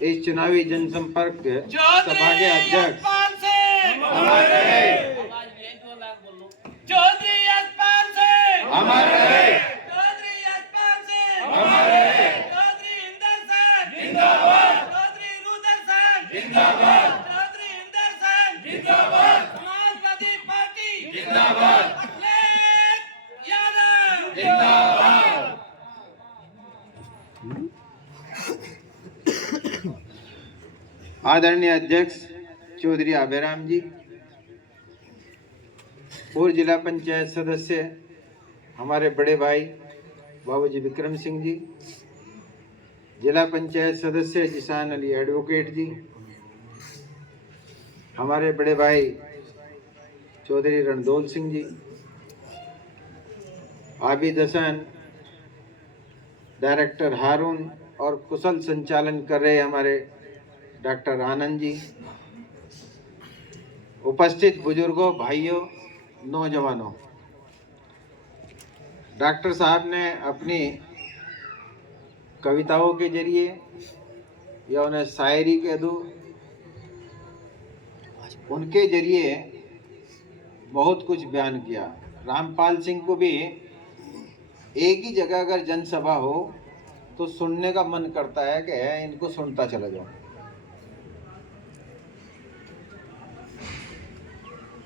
इस चुनावी जनसंपर्क सभा के अध्यक्ष चौधरी यशपाल सिंह चौधरी यशपाल सिंह चौधरी इंदर सिंह जिंदाबाद चौधरी रुदर सिंह जिंदाबाद चौधरी इंदर सिंह जिंदाबाद समाजवादी पार्टी जिंदाबाद अखिलेश यादव जिंदाबाद। आदरणीय अध्यक्ष चौधरी आबेराम जी और जिला पंचायत सदस्य हमारे बड़े भाई बाबूजी विक्रम सिंह जी, जिला पंचायत सदस्य जिसान अली एडवोकेट जी, हमारे बड़े भाई चौधरी रणदौल सिंह जी, आबिद हसन, डायरेक्टर हारून और कुशल संचालन कर रहे हमारे डॉक्टर आनंद जी, उपस्थित बुजुर्गों, भाइयों, नौजवानों, डॉक्टर साहब ने अपनी कविताओं के जरिए या उन्हें शायरी कह दो, उनके जरिए बहुत कुछ बयान किया। रामपाल सिंह को भी एक ही जगह अगर जनसभा हो तो सुनने का मन करता है कि इनको सुनता चला जाओ।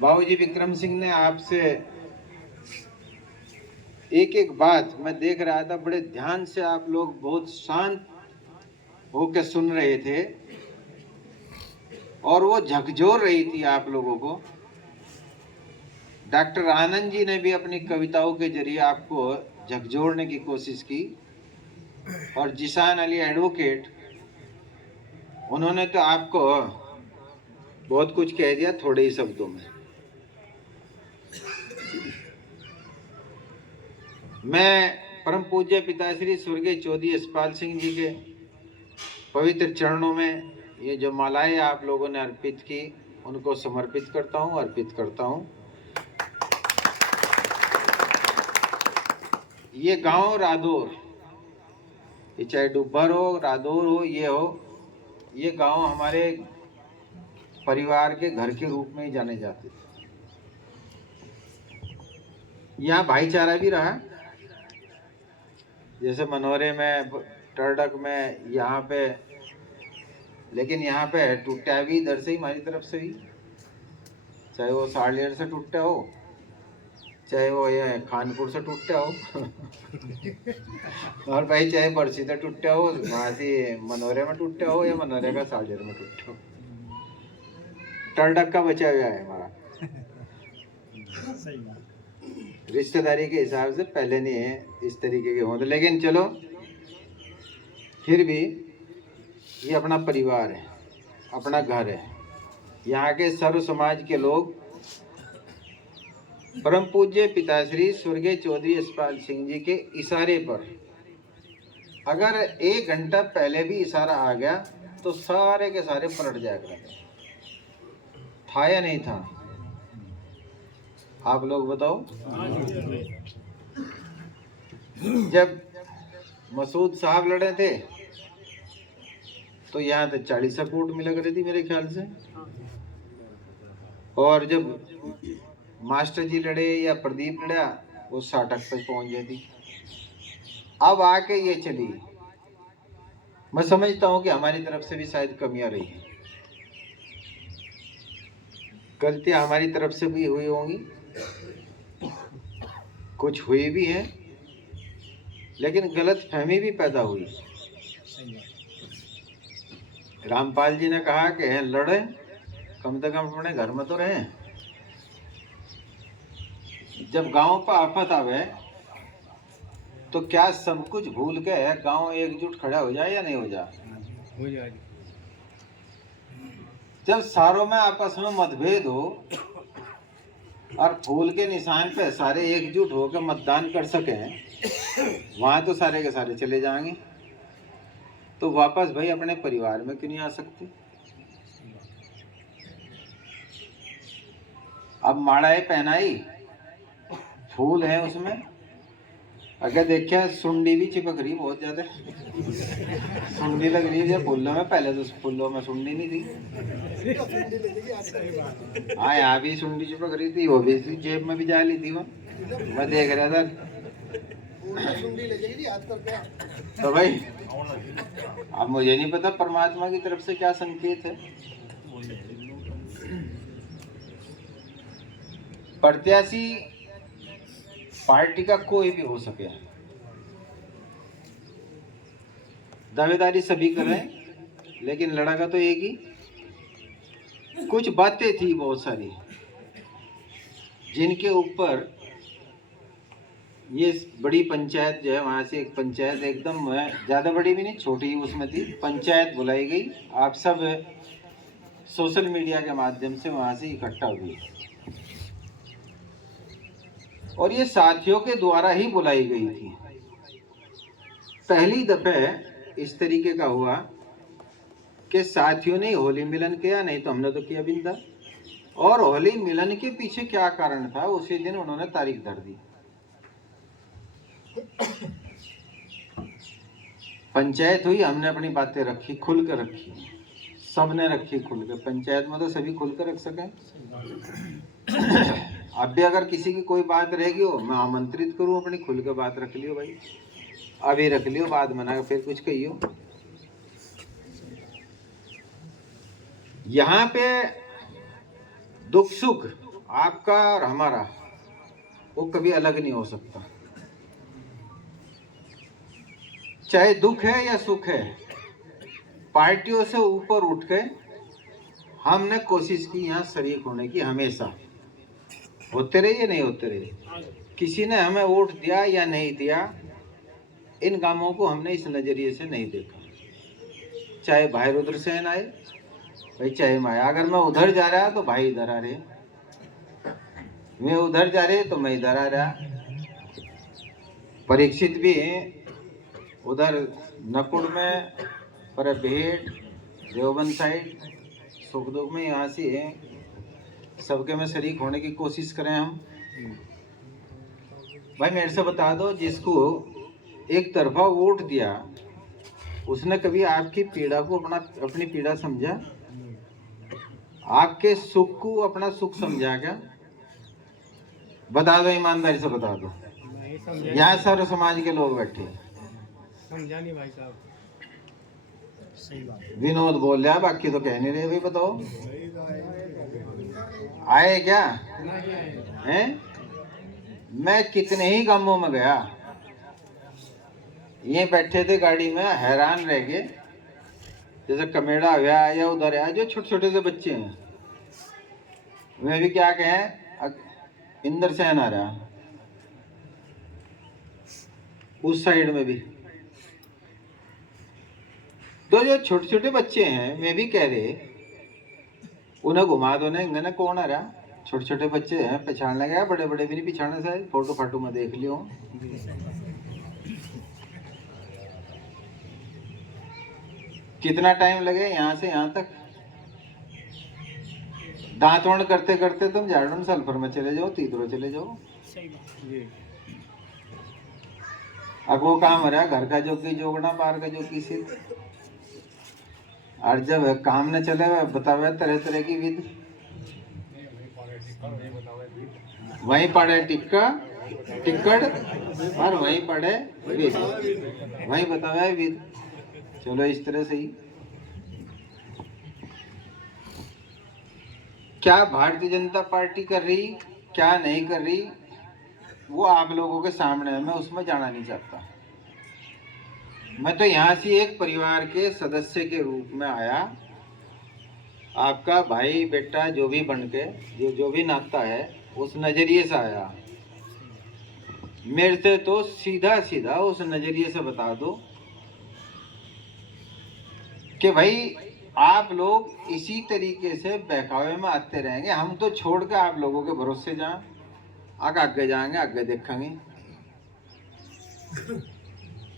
बाबूजी विक्रम सिंह ने आपसे एक एक बात मैं देख रहा था, बड़े ध्यान से आप लोग बहुत शांत होकर सुन रहे थे और वो झकझोर रही थी आप लोगों को। डॉक्टर आनंद जी ने भी अपनी कविताओं के जरिए आपको झकझोरने की कोशिश की और जिसान अली एडवोकेट, उन्होंने तो आपको बहुत कुछ कह दिया थोड़े ही शब्दों में। मैं परम पूज्य पिताश्री स्वर्गीय चौधरी यशपाल सिंह जी के पवित्र चरणों में ये जो मालाएं आप लोगों ने अर्पित की उनको समर्पित करता हूं, अर्पित करता हूं। ये गांव रादौर, ये चाहे डुब्बर हो, रादौर हो, ये गांव हमारे परिवार के घर के रूप में ही जाने जाते थे। यहाँ भाईचारा भी रहा, जैसे मनोरे में, टर्डक में, यहाँ पे, लेकिन यहाँ पे टूटा भी इधर से ही, हमारी तरफ से भी, चाहे वो साड़ियर से टूटा हो, चाहे वो ये खानपुर से टूटा हो और भाई चाहे बरसी से टूटा हो, वहाँ से मनोरे में टूटा हो या मनोरे का साड़ियर में टूटा हो, टर्डक का बचा हुआ है हमारा। रिश्तेदारी के हिसाब से पहले नहीं है इस तरीके के होते, लेकिन चलो फिर भी ये अपना परिवार है, अपना घर है। यहाँ के सर्व समाज के लोग परम पूज्य पिताश्री स्वर्गीय चौधरी यशपाल सिंह जी के इशारे पर, अगर 1 घंटा पहले भी इशारा आ गया तो सारे के सारे पलट जाया करते। था या नहीं था? आप लोग बताओ। जब मसूद साहब लड़े थे तो यहाँ तक 40 कोट मिला करती थी मेरे ख्याल से, और जब मास्टर जी लड़े या प्रदीप लड़ा वो 60 तक पहुंच जाती। अब आके ये चली, मैं समझता हूँ कि हमारी तरफ से भी शायद कमियां रही हैं, गलतियां हमारी तरफ से भी हुई होंगी, कुछ हुई भी है, लेकिन गलत फहमी भी पैदा हुई। रामपाल जी ने कहा कि लड़े, कम से कम अपने घर में तो रहें। जब गांव पर आफत आवे तो क्या सब कुछ भूल के गांव एकजुट खड़ा हो जाए या नहीं हो जाए? हो जाए। जब सारों में आपस में मतभेद हो और फूल के निशान पे सारे एकजुट होकर मतदान कर सकें, वहां तो सारे के सारे चले जाएंगे, तो वापस भाई अपने परिवार में क्यों नहीं आ सकते? अब माड़ाई पहनाई, फूल है उसमें, अगर देखिए सुंडी भी चिपक रही बहुत ज्यादा सुंडी लग रही है फुल्लों में, पहले तो फुल्लों में सुंडी नहीं थी। हाँ यहाँ भी सुंडी चिपक रही थी, वो भी जेब में भी जा ली थी वो, मैं देख रहा था। तो भाई अब मुझे नहीं पता परमात्मा की तरफ से क्या संकेत है। प्रत्याशी पार्टी का कोई भी हो सके, दावेदारी सभी कर रहे हैं, लेकिन लड़ा का तो एक ही। कुछ बातें थी बहुत सारी जिनके ऊपर ये बड़ी पंचायत जो है, वहां से एक पंचायत एकदम ज्यादा बड़ी भी नहीं, छोटी उसमें थी, पंचायत बुलाई गई। आप सब सोशल मीडिया के माध्यम से वहां से इकट्ठा हुए और ये साथियों के द्वारा ही बुलाई गई थी। पहली दफे इस तरीके का हुआ कि साथियों ने होली मिलन किया, नहीं तो हमने तो किया बिंदा। और होली मिलन के पीछे क्या कारण था, उसी दिन उन्होंने तारीख धर दी। पंचायत हुई, हमने अपनी बातें रखी, खुल कर रखी, सबने रखी खुल कर। पंचायत में तो सभी खुल कर रख सकें। अब भी अगर किसी की कोई बात रहेगी हो, मैं आमंत्रित करूं, अपनी खुल कर बात रख लियो भाई, अभी रख लियो, बाद में ना फिर कुछ कहियो। यहाँ पे दुख सुख आपका और हमारा वो कभी अलग नहीं हो सकता। चाहे दुख है या सुख है, पार्टियों से ऊपर उठ के हमने कोशिश की यहाँ शरीक होने की, हमेशा होते रहे या नहीं होते रहे। किसी ने हमें वोट दिया या नहीं दिया, इन कामों को हमने इस नजरिए से नहीं देखा। चाहे भाई रुद्रसेन आए भाई, चाहे मैं, अगर मैं उधर जा रहा तो भाई इधर आ रहे, मैं उधर जा रहे तो मैं इधर आ रहा। परीक्षित भी उधर नकुड़ में, पर भेड़ देवबंद साइड, सुख दुख में यहाँ से सबके में शरीक होने की कोशिश करें हम। भाई मेरे से बता दो, जिसको एक तरफा वोट दिया उसने कभी आपकी पीड़ा को अपनी पीड़ा समझा? आपके सुख को अपना सुख समझा क्या? बता दो, ईमानदारी से बता दो। यहाँ सारे समाज के लोग बैठे, समझा नहीं भाई साहब। विनोद बोल रहा, बाकी तो कह नहीं रहे। भाई बताओ, आए क्या हैं? मैं कितने ही गांवों में गया, ये बैठे थे गाड़ी में, हैरान रह गए। जैसे कमेड़ा हुआ या उधर आया, जो छोटे छोटे से बच्चे हैं, वे भी क्या कहें, इंदर सेन आ रहा, उस साइड में भी तो जो छोटे छोटे बच्चे हैं, मैं भी कह रहे उन्हें घुमा दो ना, इंगने कौन आ रहा। छोटे छोटे बच्चे हैं, पहचान लगे, बड़े बड़े भी नहीं पहचाने, शायद फोटो फाटो में देख लियो। कितना टाइम लगे यहाँ से यहाँ तक? दांतवण करते करते तुम झारखंड सल्फर में चले जाओ, तीतरो चले जाओ। अब वो काम हो रहा है, घर का जो की जोगना, बाहर का जो की सिद्ध। और जब काम न चले, बतावे तरह तरह की विध, वहीं पड़े टिक्कड़ और वहीं पड़े विध, वहीं बतावे विध। चलो इस तरह से ही। क्या भारतीय जनता पार्टी कर रही, क्या नहीं कर रही, वो आप लोगों के सामने है, मैं उसमें जाना नहीं चाहता। मैं तो यहाँ से एक परिवार के सदस्य के रूप में आया, आपका भाई बेटा जो भी बन के, जो भी नाता है, उस नजरिए से आया। मेरे से तो सीधा सीधा उस नजरिए से बता दो कि भाई आप लोग इसी तरीके से बहकावे में आते रहेंगे, हम तो छोड़ के आप लोगों के भरोसे जाएं, आगे जाएंगे, आगे देखेंगे।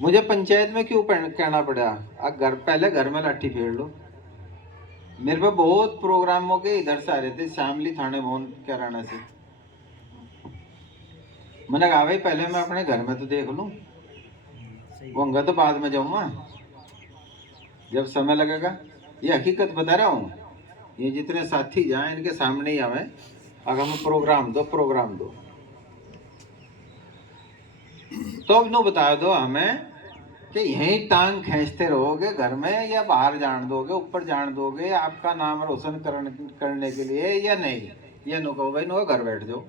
मुझे पंचायत में क्यों कहना पड़ा, पहले घर में लाठी फेर लो। मेरे पे बहुत प्रोग्रामों के इधर से आ रहे थे, शामली थाने मोहन कैराना से। मैंने कहा भाई पहले मैं अपने घर में तो देख लूं, वंगा तो बाद में जाऊंगा। जब समय लगेगा, ये हकीकत बता रहा हूँ। ये जितने साथी जाएं इनके सामने ही हमें अगर हमें प्रोग्राम दो तो अब नो बता दो हमें कि यहीं टांग खींचते रहोगे घर में या बाहर जान दोगे, ऊपर जान दोगे आपका नाम रोशन करने के लिए या नहीं। ये नो कहो भाई नो घर बैठ जाओ।